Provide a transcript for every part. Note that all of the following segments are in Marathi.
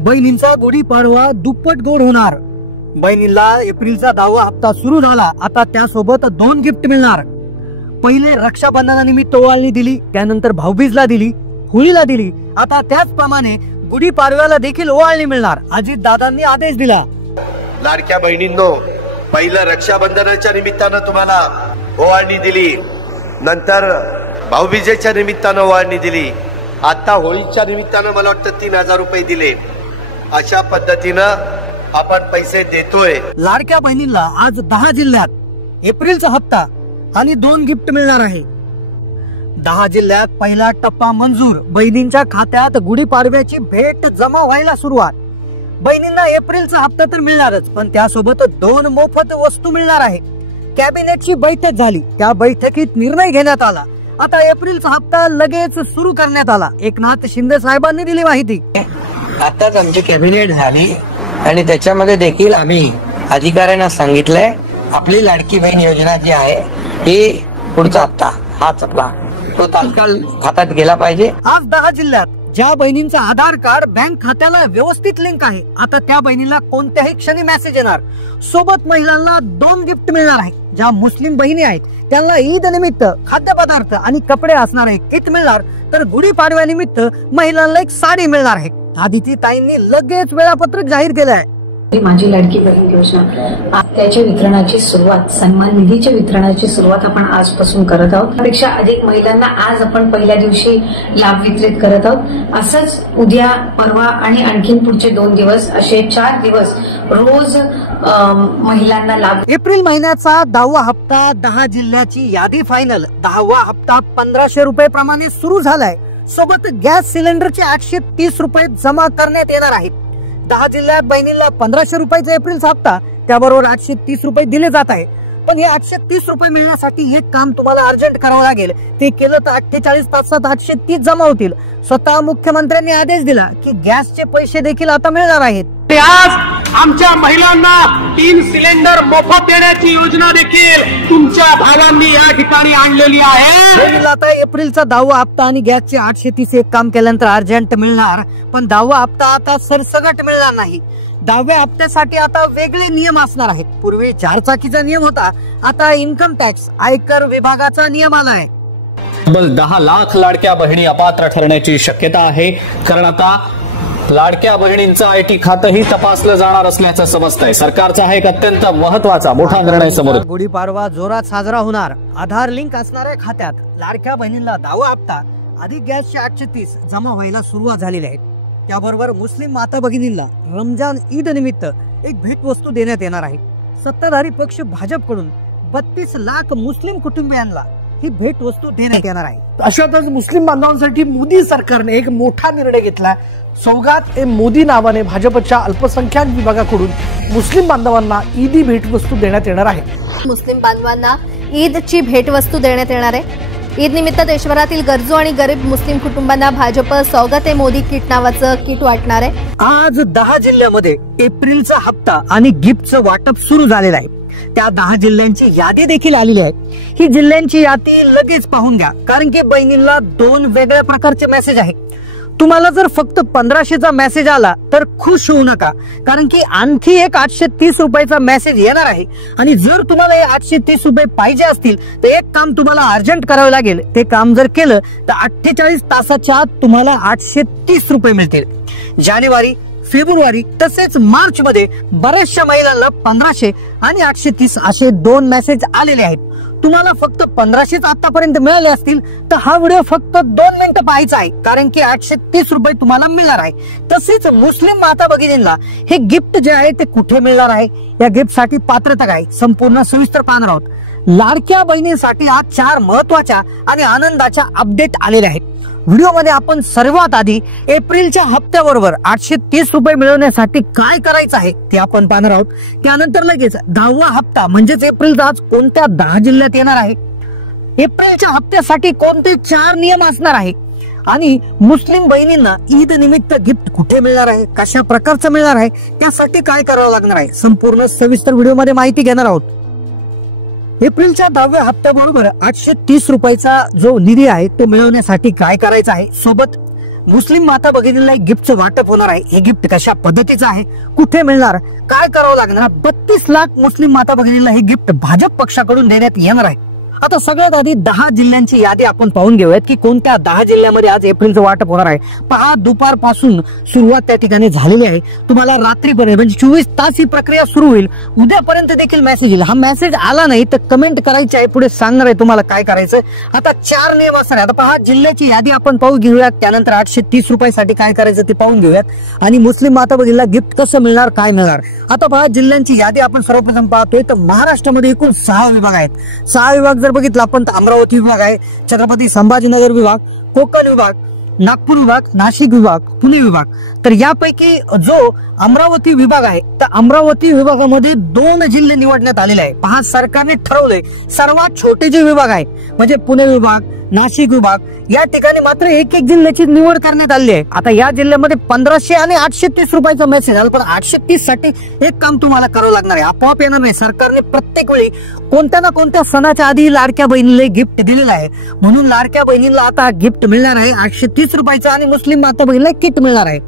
बहिणींचा गुढीपाडवा दुप्पट गोड होणार। बहिणीला एप्रिलचा 10वा हप्ता सुरू झाला। आता त्यासोबत 2 गिफ्ट मिळणार। पहिले रक्षाबंधनानिमित्त ओवाळणी दिली, त्यानंतर भाऊबीजला दिली, होळीला दिली। आता त्याचप्रमाणे गुढीपाडव्याला देखील ओवाळणी मिळणार। अजित दादांनी आदेश दिला। लाडक्या बहिणींनो, पहिलं रक्षाबंधनाच्या निमित्तानं तुम्हाला ओवाळणी दिली, नंतर भाऊबीजेच्या निमित्तानं ओवाळणी दिली, आता होळीच्या निमित्तानं मला वाटतं 3000 रुपये दिले। अशा पद्धतीनं आपण पैसे देतोय। लाडक्या बहिणींना आज 10 जिल्ह्यात एप्रिलचा हप्ता आणि 2 गिफ्ट मिळणार आहे। 10 जिल्ह्यात पहिला टप्पा मंजूर। बहिणींच्या खात्यात गुढीपाडव्याची भेट जमा व्हायला सुरुवात। बहिणींना एप्रिलचा हप्ता तर मिळणारच, पण त्यासोबत 2 मोफत वस्तू मिळणार आहे। कॅबिनेटची बैठक झाली, त्या बैठकीत निर्णय घेण्यात आला। आता एप्रिलचा हप्ता लगेच सुरू करण्यात आला। एकनाथ शिंदे साहेबांनी दिली माहिती। आताच आमची कॅबिनेट झाली आणि त्याच्यामध्ये देखील आम्ही अधिकाऱ्यांना सांगितलंय आपली लाडकी बहीण योजना जी आहे ती पुढचा हप्ता हाच आपला तो तात्काळ खात्यात गेला पाहिजे। आज 10 जिल्ह्यात ज्या बहिणींचं आधार कार्ड बँक खात्याला व्यवस्थित लिंक आहे, आता त्या बहिणीला कोणत्याही क्षणी मेसेज येणार। सोबत महिलांना 2 गिफ्ट मिळणार आहे। ज्या मुस्लिम बहिणी आहेत त्यांना ईद निमित्त खाद्यपदार्थ आणि कपडे असणारे किट मिळणार, तर गुढीपाडव्या निमित्त महिलांना एक साडी मिळणार आहे। आदिती ताईंनी लगेच वेळापत्रक जाहीर केलं आहे। माझी लाडकी बहीण योजना त्याच्या वितरणाची सुरुवात, सन्मान निधीच्या वितरणाची सुरुवात आपण आजपासून करत आहोत। त्यापेक्षा अधिक महिलांना आज आपण पहिल्या दिवशी लाभ वितरित करत आहोत। असंच उद्या, परवा आणि आणखीन पुढचे 2 दिवस असे 4 दिवस रोज महिलांना लाभ। एप्रिल महिन्याचा 10वा हप्ता 10 जिल्ह्याची यादी फायनल। 10वा हप्ता 1500 रुपये प्रमाणे सुरू झालाय। सोबत गॅस सिलेंडरचे 830 रुपये जमा करण्यात येणार आहेत। 10 जिल्ह्यात बहिणीला 1500 रुपयाचा एप्रिलचा हप्ता, त्याबरोबर 830 रुपये दिले जात आहे। पण हे 830 रुपये मिळण्यासाठी एक काम तुम्हाला अर्जंट करावं लागेल। ते केलं तर 48 तासात 830 जमा होतील। स्वतः मुख्यमंत्र्यांनी आदेश दिला की गॅसचे पैसे देखील आता मिळणार आहेत। आज आमच्या महिलांना 3 सिलेंडर मोफत देण्याची योजना देखील तुमच्या भावांनी या ठिकाणी आणलेली आहे। आता एप्रिलचा 10वा हप्ता आणि गॅसचे 830 एक काम केल्यानंतर अर्जंट मिळणार, पण 10वा हप्ता आता सरसगट मिळणार नाही। 10व्या हप्त्यासाठी आता वेगळे नियम असणार आहेत। पूर्वी 4 चाकीचा नियम होता, आता इन्कम टॅक्स आयकर विभागाचा नियम आलाय। तब्बल 10 लाख लाडक्या बहिणी अपात्र ठरण्याची शक्यता आहे, कारण आता लाडक्या बहिणींचं आयटी खातंही तपासलं जाणार असल्याचं समजतंय। सरकारचा हा एक अत्यंत महत्वाचा मोठा निर्णय समोर। गुढीपाडवा जोरात साजरा होणार। आधार लिंक असणाऱ्या खात्यात लाडक्या बहिणींना 10वा हप्ता अधिक गॅसचे 830 जमा व्हायला सुरुवात झालेली आहे। त्याबरोबर मुस्लिम माता भगिनींना रमजान ईद निमित्त एक भेटवस्तू देण्यात येणार आहे। सत्ताधारी पक्ष भाजपकडून 32 लाख मुस्लिम कुटुंबियांना ही भेटवस्तू देण्यात येणार आहे। अशातच मुस्लिम बांधवांसाठी मोदी सरकारने एक मोठा निर्णय घेतला। सौगात ए मोदी नावाने भाजपच्या अल्पसंख्याक विभागाकडून मुस्लिम बांधवांना ईदी भेटवस्तू देण्यात येणार आहे। मुस्लिम बांधवांना ईदची भेटवस्तू देण्यात येणार आहे। ईद निमित्त देशभरातील गरजू आणि गरीब मुस्लिम कुटुंबांना भाजप सौगात ए मोदी किट नावाचं किट वाटणार आहे। आज 10 जिल्ह्यामध्ये एप्रिलचा हप्ता आणि गिफ्टचं वाटप सुरू झालेलं आहे। त्या 10 जिल्ह्यांची यादी देखील आलेली आहे। ही जिल्ह्यांची यादी लगेच पाहून घ्या, कारण की बहिणींना 2 वेगळ्या प्रकारचे मेसेज आहे। तुम्हाला जर फक्त 1500चा मेसेज आला तर खुश होऊ नका, कारण की आणखी एक 830 रुपयाचा मेसेज येणार आहे। आणि जर तुम्हाला हे 830 रुपये पाहिजे असतील तर एक काम तुम्हाला अर्जंट करावं लागेल। ते काम जर केलं तर 48 तासाच्या आत तुम्हाला 830 रुपये मिळतील। जानेवारी, फेब्रुवारी तसेच मार्च मध्ये बऱ्याचशा महिलांना 1500 आणि 830 असे 2 मेसेज आलेले आहेत। तुम्हाला फक्त 1500 आतापर्यंत मिळाले असतील तर हा व्हिडिओ फक्त 2 मिनिटं पाहायचा आहे, कारण की 830 रुपये तुम्हाला मिळणार आहे। तसेच मुस्लिम माता भगिनींना हे गिफ्ट जे आहे ते कुठे मिळणार आहे, या गिफ्ट साठी पात्रता काय, संपूर्ण सविस्तर पाहणार आहोत। लाडक्या बहिणींसाठी आज 4 महत्वाच्या आणि आनंदाच्या अपडेट आलेल्या आहेत। व्हिडिओमध्ये आपण सर्वात आधी एप्रिलच्या हप्त्याबरोबर 830 रुपये मिळवण्यासाठी काय करायचं आहे ते आपण पाहणार आहोत। त्यानंतर लगेच 10वा हप्ता म्हणजेच एप्रिलचा आज कोणत्या 10 जिल्ह्यात येणार आहे, एप्रिलच्या हप्त्यासाठी कोणते 4 नियम असणार आहे, आणि मुस्लिम बहिणींना ईद निमित्त गिफ्ट कुठे मिळणार आहे, कशा प्रकारचं मिळणार आहे, त्यासाठी काय करावं लागणार आहे, संपूर्ण सविस्तर व्हिडिओमध्ये माहिती घेणार आहोत। एप्रिलच्या 10व्या हप्त्याबरोबर 830 रुपयाचा जो निधी आहे तो मिळवण्यासाठी काय करायचं आहे, सोबत मुस्लिम माता भगिनींना एक गिफ्टचं वाटप होणार आहे. हे गिफ्ट कशा पद्धतीचं आहे, कुठे मिळणार, काय करावं लागणार? 32 लाख मुस्लिम माता भगिनींना हे गिफ्ट भाजप पक्षाकडून देण्यात येणार आहे. आता सगळ्यात आधी 10 जिल्ह्यांची यादी आपण पाहून घेऊयात की कोणत्या 10 जिल्ह्यामध्ये आज एप्रिलचं वाटप होणार आहे. पहा, दुपारपासून सुरुवात त्या ठिकाणी झालेली आहे. तुम्हाला रात्रीपर्यंत म्हणजे 24 तास ही प्रक्रिया सुरू होईल. उद्यापर्यंत देखील मेसेज येईल. हा मेसेज आला नाही तर कमेंट करायची आहे, पुढे सांगणार आहे तुम्हाला काय करायचं. आता 4 नियम असणार आहे. आता पहा, जिल्ह्याची यादी आपण पाहून घेऊयात, त्यानंतर 830 रुपयासाठी काय करायचं ते पाहून घेऊयात आणि मुस्लिम माता भगिनीला गिफ्ट कसं मिळणार, काय मिळणार. आता पहा, जिल्ह्यांची यादी आपण सर्वप्रथम पाहतोय तर महाराष्ट्रामध्ये एकूण 6 विभाग आहेत. 6 विभाग बघितलं आपण तर अमरावती विभाग आहे, छत्रपती संभाजीनगर विभाग, कोकण विभाग, नागपूर विभाग, नाशिक विभाग, पुणे विभाग. तर यापैकी जो अमरावती विभाग आहे तर अमरावती विभागामध्ये 2 जिल्हे निवडण्यात आलेले आहे. पहा, सरकारने ठरवलंय सर्वात छोटे जे विभाग आहे म्हणजे पुणे विभाग, नाशिक विभाग या ठिकाणी मात्र एक जिल्ह्याची निवड करण्यात आली आहे. आता या जिल्ह्यामध्ये 1500 आणि 830 रुपयाचा मेसेज आला, पण 830 साठी एक काम तुम्हाला करावं लागणार आहे, आपोआप येणार नाही. सरकारने प्रत्येक वेळी कोणत्या ना कोणत्या सणाच्या आधी लाडक्या बहिणीला गिफ्ट दिलेलं आहे, म्हणून लाडक्या बहिणीला आता गिफ्ट मिळणार आहे 830 रुपयाचं आणि मुस्लिम माता बहिणीला किट मिळणार आहे.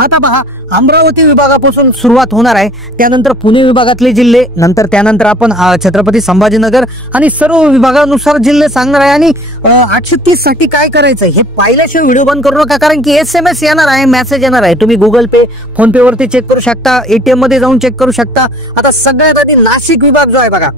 आता पहा, अमरावती विभागापासून सुरुवात होणार आहे, त्यानंतर पुणे विभागातले जिल्हे, नंतर त्यानंतर आपण छत्रपती संभाजीनगर आणि सर्व विभागानुसार जिल्हे सांगणार आहे. आणि 830 साठी काय करायचं हे पाहिल्याशिवाय व्हिडिओ बंद करू नका, कारण की SMS येणार आहे, मेसेज येणार आहे. तुम्ही गुगल पे, फोन पे वरती चेक करू शकता, ATM मध्ये जाऊन चेक करू शकता. आता सगळ्यात आधी नाशिक विभाग जो आहे बघा,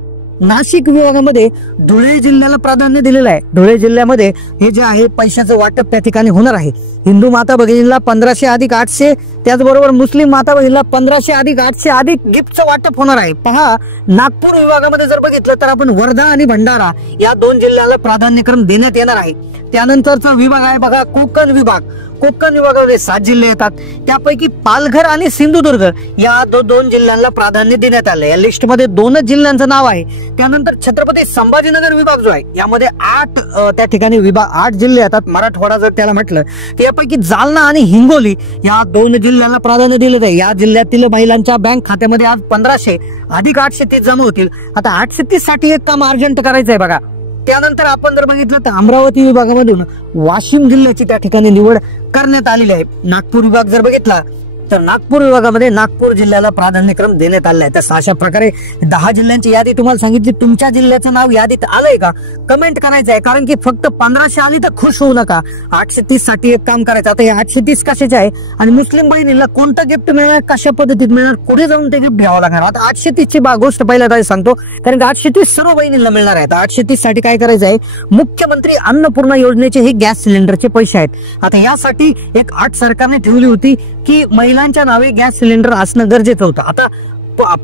नाशिक विभागामध्ये धुळे जिल्ह्याला प्राधान्य दिलेलं आहे. धुळे जिल्ह्यामध्ये हे जे आहे पैशाचं वाटप त्या ठिकाणी होणार आहे. हिंदू माता भगिनींना 1500 अधिक 800, त्याचबरोबर मुस्लिम माता भगिनीला 1500 अधिक 800 अधिक गिफ्टचं वाटप होणार आहे. पहा, नागपूर विभागामध्ये जर बघितलं तर आपण वर्धा आणि भंडारा या 2 जिल्ह्याला प्राधान्यक्रम देण्यात येणार आहे. त्यानंतरचा विभाग आहे बघा कोकण विभाग. कोकण विभागामध्ये 7 जिल्हे येतात, त्यापैकी पालघर आणि सिंधुदुर्ग या 2 जिल्ह्यांना प्राधान्य देण्यात आले. या लिस्टमध्ये 2च जिल्ह्यांचं नाव आहे. त्यानंतर छत्रपती संभाजीनगर विभाग जो आहे यामध्ये 8 त्या ठिकाणी विभाग 8 जिल्हे येतात. मराठवाडा जर त्याला म्हटलं तर यापैकी जालना आणि हिंगोली या 2 जिल्ह्यांना प्राधान्य दिले आहे. या जिल्ह्यातील महिलांच्या बँक खात्यामध्ये आज 1500 अधिक 830 जमा होतील. आता 830 साठी एक काम अर्जंट करायचं आहे बघा. त्यानंतर आपण जर बघितलं तर अमरावती विभागामधून वाशिम जिल्ह्याची त्या ठिकाणी निवड करण्यात आलेली आहे. नागपूर विभाग जर बघितला तर नागपूर विभागामध्ये नागपूर जिल्ह्याला प्राधान्यक्रम देण्यात आलेला आहे. तर अशा प्रकारे 10 जिल्ह्यांची यादी तुम्हाला सांगितली. तुमच्या जिल्ह्याचं नाव यादीत आलंय का कमेंट करायचं आहे, कारण की फक्त 1500 आली तर खुश होऊ नका. 830 साठी एक काम करायचं. आता हे 830 कशाचे आहे आणि मुस्लिम बहिणीला कोणतं गिफ्ट मिळणार, कशा पद्धतीत मिळणार, कुठे जाऊन ते गिफ्ट घ्यावं लागणार. आता 830 ची गोष्ट पहिल्यांदा सांगतो, कारण की 830 सर्व बहिणींना मिळणार आहे. 830 साठी काय करायचं आहे, मुख्यमंत्री अन्नपूर्णा योजनेचे हे गॅस सिलेंडरचे पैसे आहेत. आता यासाठी एक अट सरकारने ठेवली होती की महिलांच्या नावे गॅस सिलेंडर असणं गरजेचं होतं. आता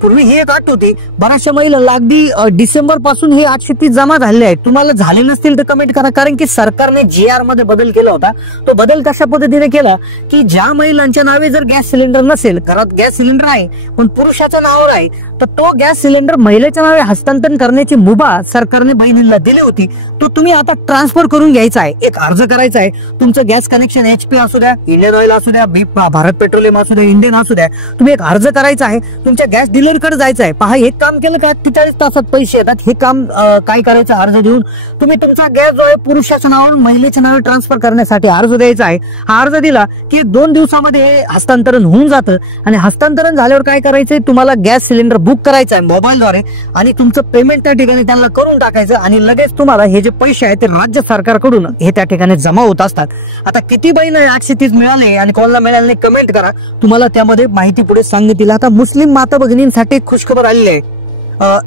पूर्वी ही एक अट होती, बऱ्याचशा महिलांना अगदी डिसेंबर पासून हे 830 जमा झाले आहेत. तुम्हाला झाले नसतील तर कमेंट करा, कारण की सरकारने GR मध्ये बदल केला होता. तो बदल कशा पद्धतीने केला की ज्या महिलांच्या नावे जर गॅस सिलेंडर नसेल, घरात गॅस सिलेंडर आहे पण पुरुषाच्या नावावर आहे, तर तो गॅस सिलेंडर महिलेच्या नावे हस्तांतरण करण्याची मुभा सरकारने बहिणींना दिली होती. तो तुम्ही आता ट्रान्सफर करून घ्यायचा आहे. एक अर्ज करायचा आहे. तुमचं गॅस कनेक्शन HP असू द्या, इंडियन ऑइल असू द्या, भारत पेट्रोलियम असू द्या, इंडियन असू द्या, तुम्ही एक अर्ज करायचा आहे. तुमच्या गॅस डीलरकडे जायचं आहे. पहा, हे काम केलं का 48 तासात पैसे येतात. हे काम काय करायचं, अर्ज देऊन तुम्ही तुमचा गॅस जो आहे पुरुषाच्या नावावरून महिलेच्या नावावर ट्रान्सफर करण्यासाठी अर्ज द्यायचा आहे. हा अर्ज दिला की 2 दिवसामध्ये हे हस्तांतरण होऊन जातं. आणि हस्तांतरण झाल्यावर काय करायचंय, तुम्हाला गॅस सिलेंडर बुक करायचं आहे मोबाईलद्वारे आणि तुमचं पेमेंट त्या ठिकाणी त्यांना करून टाकायचं आणि लगेच तुम्हाला हे जे पैसे आहेत ते राज्य सरकारकडून हे त्या ठिकाणी जमा होत असतात. आता किती बहीण 830 मिळाले आणि कोणाला मिळाले नाही कमेंट करा, तुम्हाला त्यामध्ये माहिती पुढे सांगतील. आता मुस्लिम माता भगिनींसाठी खुशखबर आलेली आहे.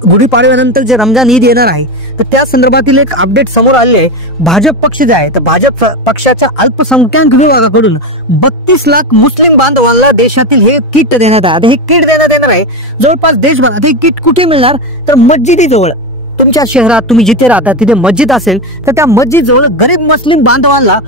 गुढीपाडव्यानंतर जे रमजान ईद येणार आहे तर त्या संदर्भातील एक अपडेट समोर आले आहे. भाजप पक्ष जे आहे तर भाजप पक्षाच्या अल्पसंख्याक विभागाकडून 32 लाख मुस्लिम बांधवांना देशातील हे किट देण्यात आहे. हे किट देण्यात येणार आहे जवळपास देशभरात. हे किट कुठे मिळणार तर मस्जिदीजवळ. तुमच्या शहरात तुम्ही जिथे राहता तिथे मस्जिद असेल तर त्या मस्जिद जवळ गरीब मुस्लिम बांधवांना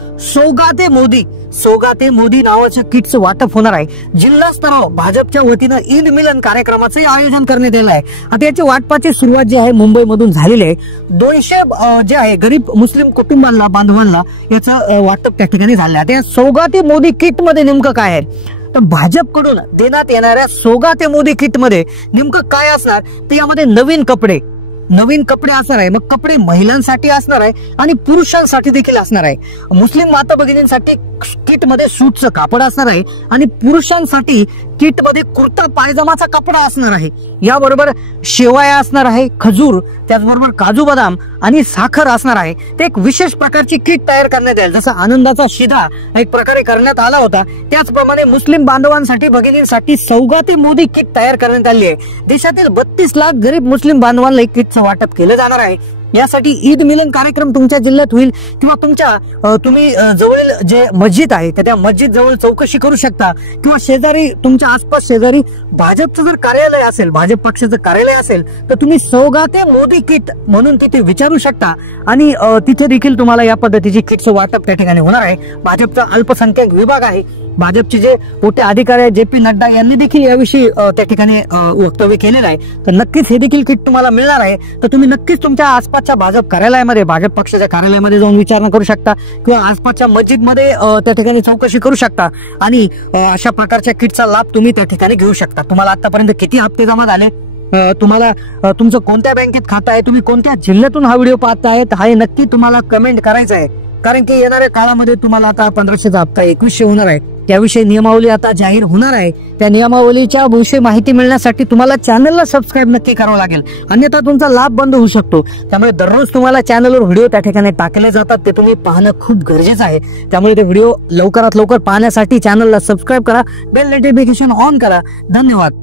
सौगाते मोदी नावाच्या किटचं वाटप होणार आहे. जिल्हा स्तरावर भाजपच्या वतीनं ईद मिलन कार्यक्रमाचे आयोजन करण्यात आलं आहे. आता याची वाटपाची सुरुवात जी आहे मुंबईमधून झालेली आहे. 200 जे आहे गरीब मुस्लिम कुटुंबांना बांधवांना याचं वाटप त्या ठिकाणी झालं आहे. सौगाते मोदी किट मध्ये नेमकं काय आहे तर भाजपकडून देण्यात येणाऱ्या सौगाते मोदी किट मध्ये नेमकं काय असणार तर यामध्ये नवीन कपडे, नवीन कपडे असणार आहे, मग कपडे महिलांसाठी असणार आहे आणि पुरुषांसाठी देखील असणार आहे. मुस्लिम माता भगिनींसाठी किट मध्ये सूटचं कापड असणार आहे आणि पुरुषांसाठी किट मध्ये कुर्ता पायजमाचा कपडा असणार आहे. याबरोबर शेवया असणार आहे, खजूर, त्याचबरोबर काजू बदाम आणि साखर असणार आहे. ते एक विशेष प्रकारची किट तयार करण्यात येईल. जसं आनंदाचा शिधा एक प्रकारे करण्यात आला होता, त्याचप्रमाणे मुस्लिम बांधवांसाठी भगिनींसाठी सौगाते मोदी किट तयार करण्यात आली आहे. देशातील 32 लाख गरीब मुस्लिम बांधवांना एक किटचं वाटप केलं जाणार आहे. यासाठी ईद मिलन कार्यक्रम तुमच्या जिल्ह्यात होईल किंवा तुमच्या तुम्ही जवळील जे मस्जिद आहे त्या मस्जिद जवळ चौकशी करू शकता किंवा शेजारी तुमच्या आसपास शेजारी भाजपचं जर कार्यालय असेल, भाजप पक्षाचं कार्यालय असेल तर तुम्ही सौगाते मोदी किट म्हणून तिथे विचारू शकता आणि तिथे देखील तुम्हाला या पद्धतीची किटचं वाटप त्या ठिकाणी होणार आहे. भाजपचा अल्पसंख्याक विभाग आहे, भाजपचे जे मोठे अधिकारी आहेत JP नड्डा यांनी देखील याविषयी त्या ठिकाणी वक्तव्य केलेलं आहे. तर नक्कीच हे देखील किट तुम्हाला मिळणार आहे. तर तुम्ही नक्कीच तुमच्या आसपासच्या भाजप कार्यालयामध्ये, भाजप पक्षाच्या कार्यालयामध्ये जाऊन विचारणा करू शकता किंवा आसपासच्या मस्जिदमध्ये त्या ठिकाणी चौकशी करू शकता आणि अशा प्रकारच्या किटचा लाभ तुम्ही त्या ठिकाणी घेऊ शकता. तुम्हाला आतापर्यंत किती हप्ते जमा झाले, तुम्हाला तुमचं कोणत्या बँकेत खातं आहे, तुम्ही कोणत्या जिल्ह्यातून हा व्हिडिओ पाहताय, हे नक्की तुम्हाला कमेंट करायचं आहे. कारण की येणाऱ्या काळामध्ये तुम्हाला आता 1500चा हप्ता 2100 होणार आहे. त्याविषयी नियमावली आता जाहीर होणार आहे. त्या नियमावलीच्या विषयी माहिती मिळण्यासाठी तुम्हाला चॅनलला सबस्क्राईब नक्की करावं लागेल, अन्यथा तुमचा लाभ बंद होऊ शकतो. त्यामुळे दररोज तुम्हाला चॅनलवर व्हिडिओ त्या ठिकाणी टाकले जातात, ते तुम्ही पाहणं खूप गरजेचं आहे. त्यामुळे ते व्हिडिओ लवकरात लवकर पाहण्यासाठी चॅनलला सबस्क्राईब करा, बेल नोटिफिकेशन ऑन करा. धन्यवाद.